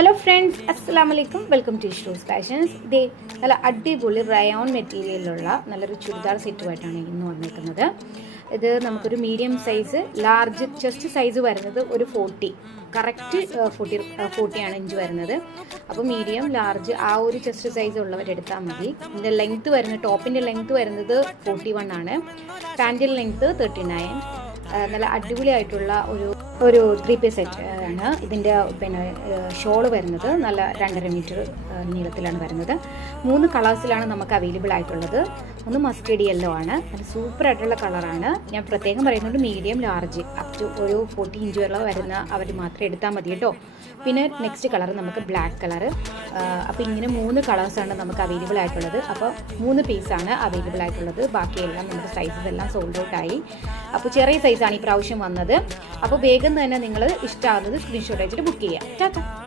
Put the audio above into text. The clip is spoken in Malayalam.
ഹലോ ഫ്രണ്ട്സ്, അസ്സലാമു അലൈക്കും. വെൽക്കം ടു ഇഷ്റൂസ് ഫാഷൻസ്. ഇതേ നല്ല അടിപൊളി റയോൺ മെറ്റീരിയലിലുള്ള നല്ലൊരു ചുരിദാർ സെറ്റുമായിട്ടാണ് ഇന്ന് വന്നിരിക്കുന്നത്. ഇത് നമുക്കൊരു medium size, large chest size വരുന്നത് ഒരു 40, കറക്റ്റ് 40 ഇഞ്ച് വരുന്നത്. അപ്പോൾ മീഡിയം, ലാർജ് ആ ഒരു ചെസ്റ്റ് സൈസ് ഉള്ളവരെടുത്താൽ മതി. ഇതിൻ്റെ ലെങ്ത്ത് വരുന്നത്, ടോപ്പിൻ്റെ ലെങ്ത്ത് വരുന്നത് 41 ആണ്, പാൻറ്റിൻ്റെ ലെങ്ത്ത് 39. നല്ല അടിപൊളിയായിട്ടുള്ള ഒരു 3 പീസ് സെറ്റ് ആണ്. ഇതിൻ്റെ ഷോള് വരുന്നത് നല്ല 2.5 മീറ്റർ നീളത്തിലാണ് വരുന്നത്. 3 കളേഴ്സിലാണ് നമുക്ക് അവൈലബിൾ ആയിട്ടുള്ളത്. ഒന്ന് മസ്റ്റേർഡ് യെല്ലോ ആണ്, നല്ല സൂപ്പർ ആയിട്ടുള്ള കളറാണ്. ഞാൻ പ്രത്യേകം പറയുന്നുണ്ട്, മീഡിയം, ലാർജ് അപ് ടു ഒരു 40 ഇഞ്ച് വരെ വരുന്ന അവർ മാത്രം എടുത്താൽ മതി കേട്ടോ. പിന്നെ നെക്സ്റ്റ് കളർ നമുക്ക് ബ്ലാക്ക് കളർ. അപ്പോൾ ഇങ്ങനെ 3 കളേഴ്സാണ് നമുക്ക് അവൈലബിൾ ആയിട്ടുള്ളത്. അപ്പോൾ 3 പീസാണ് അവൈലബിൾ ആയിട്ടുള്ളത്. ബാക്കിയെല്ലാം നമ്മുടെ സൈസസ് എല്ലാം സോൾഡ് ഔട്ട് ആയി. അപ്പോൾ ചെറിയ സൈസാണ് ഈ പ്രാവശ്യം വന്നത്. അപ്പോൾ വേഗം തന്നെ നിങ്ങൾ ഇഷ്ടമാകുന്നത് സ്ക്രീൻഷോട്ട് അയച്ചിട്ട് ബുക്ക് ചെയ്യാം. ടാറ്റാ.